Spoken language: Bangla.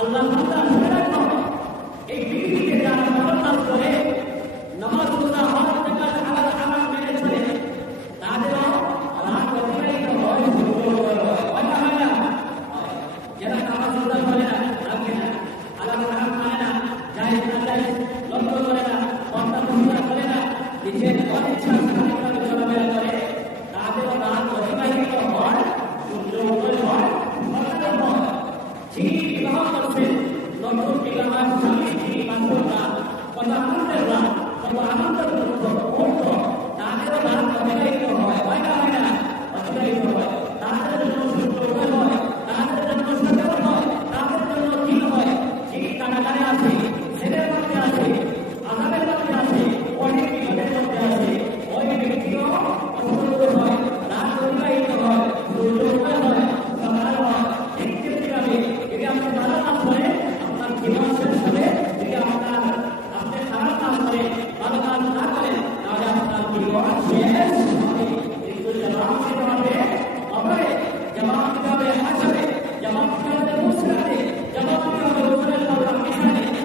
আল্লাহ এই পৃথিবীতে যারা নামাজ করে নামাজ রোজা হজ জাকাত হালাল হারাম মেনে চলে। তাদেরও রাত অতিবাহিত হয়। যারা নামাজ রোজা করে না রাখে না। হালাল হারাম মানে না যায় না যায় লক্ষ্য করে না পর্দা করে না, নিজের অনিচ্ছা স্বাধীনভাবে চলাফেরা করে তাদেরও রাত অতিবাহিত হয় সুন্দর হয় সচেতন হয় যিনি বিবাহ করছেন নতুন বিবাহ